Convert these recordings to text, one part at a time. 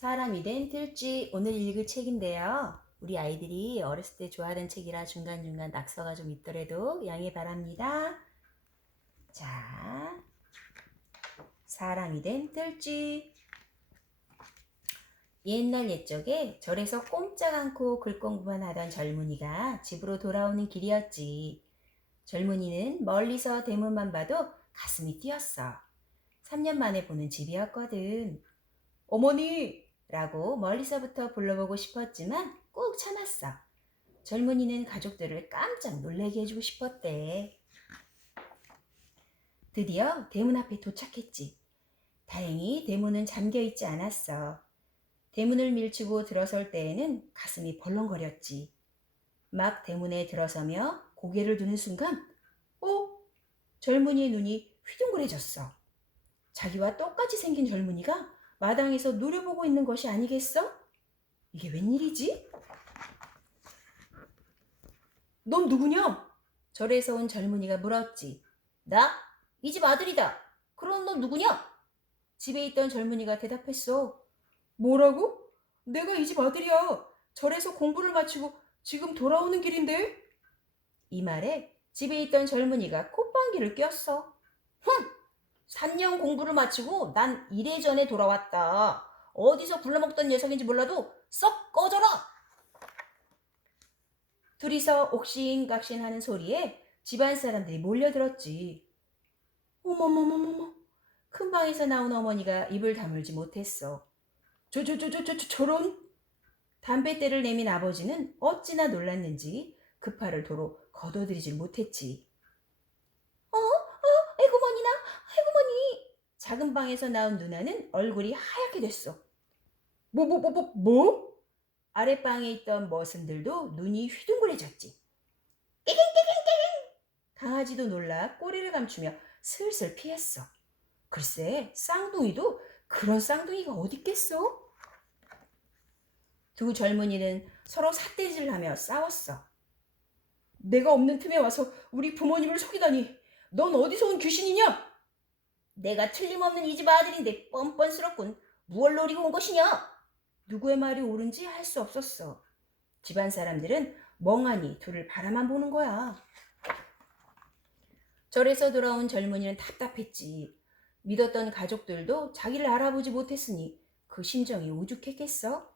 사람이 된 틀쥐 오늘 읽을 책인데요. 우리 아이들이 어렸을 때 좋아하던 책이라 중간중간 낙서가 좀 있더라도 양해 바랍니다. 자, 사람이 된 틀쥐. 옛날 옛적에 절에서 꼼짝 않고 글 공부만 하던 젊은이가 집으로 돌아오는 길이었지. 젊은이는 멀리서 대문만 봐도 가슴이 뛰었어. 3년 만에 보는 집이었거든. 어머니! 라고 멀리서부터 불러보고 싶었지만 꾹 참았어. 젊은이는 가족들을 깜짝 놀라게 해주고 싶었대. 드디어 대문 앞에 도착했지. 다행히 대문은 잠겨있지 않았어. 대문을 밀치고 들어설 때에는 가슴이 벌렁거렸지. 막 대문에 들어서며 고개를 드는 순간 젊은이의 눈이 휘둥그레졌어. 자기와 똑같이 생긴 젊은이가 마당에서 노려보고 있는 것이 아니겠어? 이게 웬일이지? 넌 누구냐? 절에서 온 젊은이가 물었지. 나? 이 집 아들이다. 그럼 넌 누구냐? 집에 있던 젊은이가 대답했어. 뭐라고? 내가 이 집 아들이야. 절에서 공부를 마치고 지금 돌아오는 길인데? 이 말에 집에 있던 젊은이가 콧방귀를 뀌었어. 3년 공부를 마치고 난 이래전에 돌아왔다. 어디서 굴러먹던 녀석인지 몰라도 썩 꺼져라! 둘이서 옥신각신하는 소리에 집안 사람들이 몰려들었지. 어머머머머머. 큰 방에서 나온 어머니가 입을 다물지 못했어. 저런. 담뱃대를 내민 아버지는 어찌나 놀랐는지 급할을 도로 거둬들이질 못했지. 에구머니나, 에구머니. 작은 방에서 나온 누나는 얼굴이 하얗게 됐어. 뭐? 아랫방에 있던 머슴들도 눈이 휘둥그레졌지. 강아지도 놀라 꼬리를 감추며 슬슬 피했어. 글쎄, 쌍둥이도 그런 쌍둥이가 어딨겠어? 두 젊은이는 서로 삿대질하며 싸웠어. 내가 없는 틈에 와서 우리 부모님을 속이다니. 넌 어디서 온 귀신이냐? 내가 틀림없는 이 집 아들인데 뻔뻔스럽군. 무얼 노리고 온 것이냐? 누구의 말이 옳은지 할 수 없었어. 집안 사람들은 멍하니 둘을 바라만 보는 거야. 절에서 돌아온 젊은이는 답답했지. 믿었던 가족들도 자기를 알아보지 못했으니 그 심정이 오죽했겠어?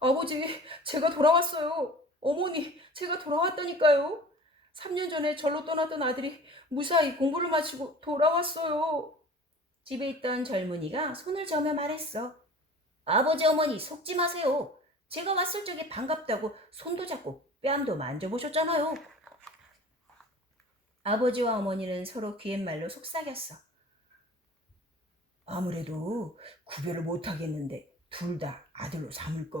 아버지, 제가 돌아왔어요. 어머니, 제가 돌아왔다니까요. 3년 전에 절로 떠났던 아들이 무사히 공부를 마치고 돌아왔어요. 집에 있던 젊은이가 손을 저으며 말했어. 아버지, 어머니 속지 마세요. 제가 왔을 적에 반갑다고 손도 잡고 뺨도 만져보셨잖아요. 아버지와 어머니는 서로 귀옛말로 속삭였어. 아무래도 구별을 못하겠는데 둘 다 아들로 삼을까?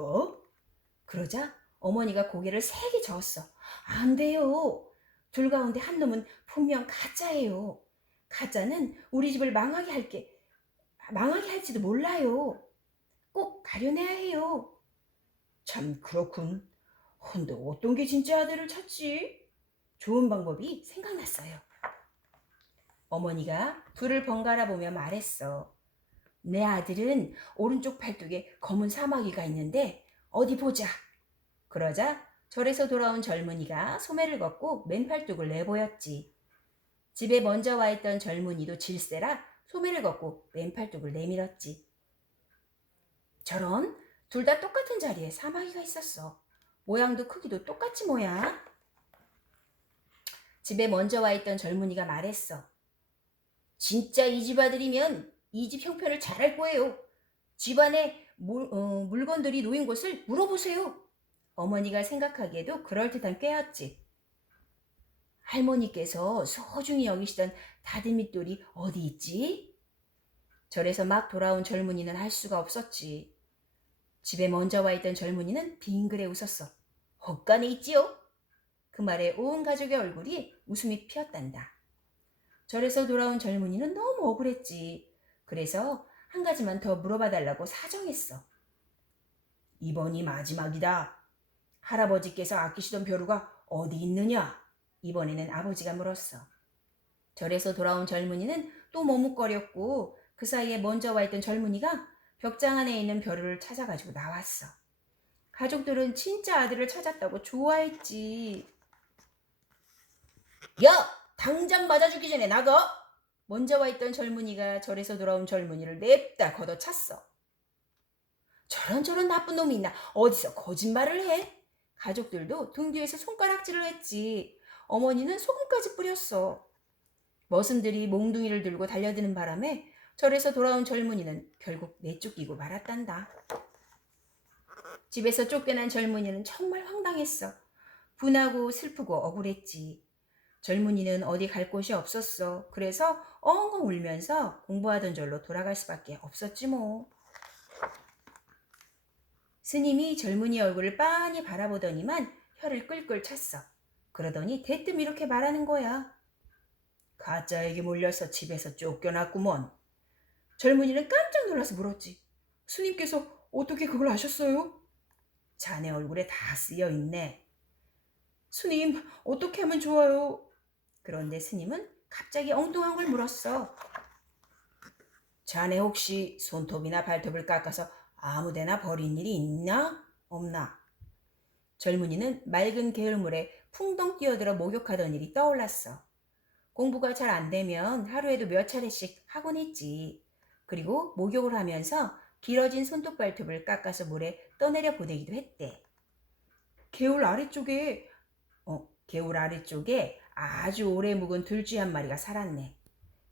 그러자 어머니가 고개를 세게 저었어. 안 돼요. 둘 가운데 한 놈은 분명 가짜예요. 가짜는 우리 집을 망하게 할지도 몰라요. 꼭 가려내야 해요. 참 그렇군. 근데 어떤 게 진짜 아들을 찾지? 좋은 방법이 생각났어요. 어머니가 둘을 번갈아 보며 말했어. 내 아들은 오른쪽 팔뚝에 검은 사마귀가 있는데 어디 보자. 그러자 절에서 돌아온 젊은이가 소매를 걷고 맨팔뚝을 내보였지. 집에 먼저 와 있던 젊은이도 질세라 소매를 걷고 맨팔뚝을 내밀었지. 저런, 둘 다 똑같은 자리에 사마귀가 있었어. 모양도 크기도 똑같이 모양. 집에 먼저 와 있던 젊은이가 말했어. 진짜 이 집 아들이면 이 집 형편을 잘할 거예요. 집안에 물건들이 놓인 곳을 물어보세요. 어머니가 생각하기에도 그럴듯한 꾀였지. 할머니께서 소중히 여기시던 다듬이돌이 어디 있지? 절에서 막 돌아온 젊은이는 할 수가 없었지. 집에 먼저 와 있던 젊은이는 빙그레 웃었어. 헛간에 있지요? 그 말에 온 가족의 얼굴이 웃음이 피었단다. 절에서 돌아온 젊은이는 너무 억울했지. 그래서 한 가지만 더 물어봐 달라고 사정했어. 이번이 마지막이다. 할아버지께서 아끼시던 벼루가 어디 있느냐? 이번에는 아버지가 물었어. 절에서 돌아온 젊은이는 또 머뭇거렸고 그 사이에 먼저 와 있던 젊은이가 벽장 안에 있는 벼루를 찾아가지고 나왔어. 가족들은 진짜 아들을 찾았다고 좋아했지. 야! 당장 맞아 죽기 전에 나가! 먼저 와 있던 젊은이가 절에서 돌아온 젊은이를 냅다 걷어찼어. 저런 나쁜 놈이 있나? 어디서 거짓말을 해? 가족들도 등 뒤에서 손가락질을 했지. 어머니는 소금까지 뿌렸어. 머슴들이 몽둥이를 들고 달려드는 바람에 절에서 돌아온 젊은이는 결국 내쫓기고 말았단다. 집에서 쫓겨난 젊은이는 정말 황당했어. 분하고 슬프고 억울했지. 젊은이는 어디 갈 곳이 없었어. 그래서 엉엉 울면서 공부하던 절로 돌아갈 수밖에 없었지 뭐. 스님이 젊은이 얼굴을 빤히 바라보더니만 혀를 끌끌 찼어. 그러더니 대뜸 이렇게 말하는 거야. 가짜에게 몰려서 집에서 쫓겨났구먼. 젊은이는 깜짝 놀라서 물었지. 스님께서 어떻게 그걸 아셨어요? 자네 얼굴에 다 쓰여 있네. 스님, 어떻게 하면 좋아요? 그런데 스님은 갑자기 엉뚱한 걸 물었어. 자네 혹시 손톱이나 발톱을 깎아서 아무데나 버린 일이 있나? 없나? 젊은이는 맑은 게을물에 풍덩 뛰어들어 목욕하던 일이 떠올랐어. 공부가 잘 안 되면 하루에도 몇 차례씩 하곤 했지. 그리고 목욕을 하면서 길어진 손톱 발톱을 깎아서 물에 떠내려 보내기도 했대. 개울 아래쪽에 아주 오래 묵은 들쥐 한 마리가 살았네.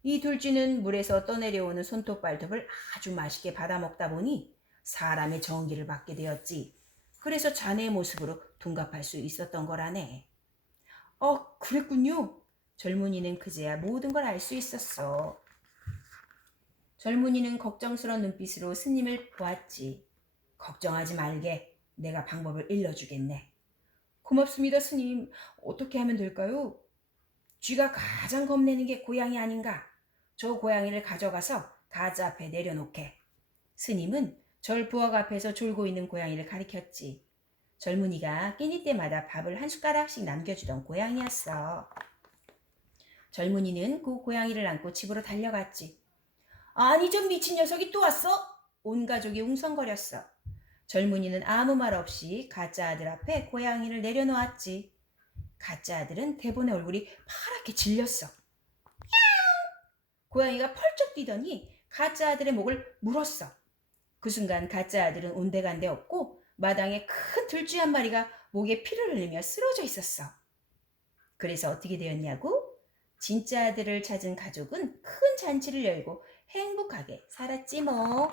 이 들쥐는 물에서 떠내려오는 손톱 발톱을 아주 맛있게 받아먹다 보니 사람의 정기를 받게 되었지. 그래서 자네의 모습으로 둔갑할 수 있었던 거라네. 그랬군요. 젊은이는 그제야 모든 걸 알 수 있었어. 젊은이는 걱정스러운 눈빛으로 스님을 보았지. 걱정하지 말게. 내가 방법을 일러주겠네. 고맙습니다, 스님. 어떻게 하면 될까요? 쥐가 가장 겁내는 게 고양이 아닌가? 저 고양이를 가져가서 가자 앞에 내려놓게. 스님은 절 부엌 앞에서 졸고 있는 고양이를 가리켰지. 젊은이가 끼니 때마다 밥을 한 숟가락씩 남겨주던 고양이였어. 젊은이는 그 고양이를 안고 집으로 달려갔지. 아니 저 미친 녀석이 또 왔어? 온 가족이 웅성거렸어. 젊은이는 아무 말 없이 가짜 아들 앞에 고양이를 내려놓았지. 가짜 아들은 대본의 얼굴이 파랗게 질렸어. 고양이가 펄쩍 뛰더니 가짜 아들의 목을 물었어. 그 순간 가짜 아들은 온데간데 없고 마당에 큰 들쥐 한 마리가 목에 피를 흘리며 쓰러져 있었어. 그래서 어떻게 되었냐고? 진짜 아들을 찾은 가족은 큰 잔치를 열고 행복하게 살았지 뭐.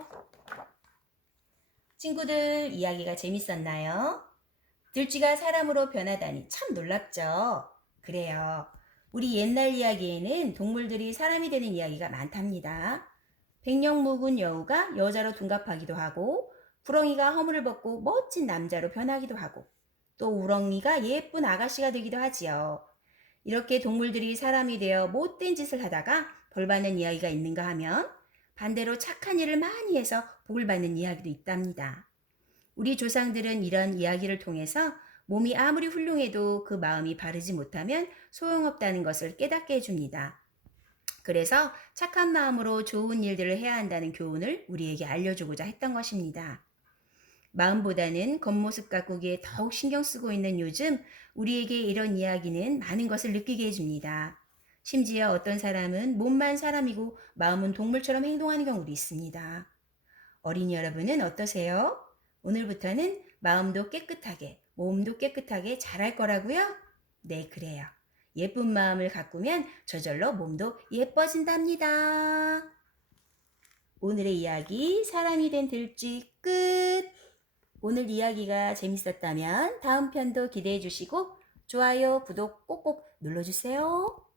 친구들, 이야기가 재밌었나요? 들쥐가 사람으로 변하다니 참 놀랍죠? 그래요. 우리 옛날 이야기에는 동물들이 사람이 되는 이야기가 많답니다. 백령묵은 여우가 여자로 둔갑하기도 하고, 구렁이가 허물을 벗고 멋진 남자로 변하기도 하고, 또 우렁이가 예쁜 아가씨가 되기도 하지요. 이렇게 동물들이 사람이 되어 못된 짓을 하다가 벌 받는 이야기가 있는가 하면, 반대로 착한 일을 많이 해서 복을 받는 이야기도 있답니다. 우리 조상들은 이런 이야기를 통해서 몸이 아무리 훌륭해도 그 마음이 바르지 못하면 소용없다는 것을 깨닫게 해줍니다. 그래서 착한 마음으로 좋은 일들을 해야 한다는 교훈을 우리에게 알려주고자 했던 것입니다. 마음보다는 겉모습 가꾸기에 더욱 신경 쓰고 있는 요즘 우리에게 이런 이야기는 많은 것을 느끼게 해줍니다. 심지어 어떤 사람은 몸만 사람이고 마음은 동물처럼 행동하는 경우도 있습니다. 어린이 여러분은 어떠세요? 오늘부터는 마음도 깨끗하게, 몸도 깨끗하게 잘할 거라고요? 네, 그래요. 예쁜 마음을 가꾸면 저절로 몸도 예뻐진답니다. 오늘의 이야기 사람이 된 들쥐 끝. 오늘 이야기가 재밌었다면 다음 편도 기대해 주시고 좋아요, 구독 꼭꼭 눌러주세요.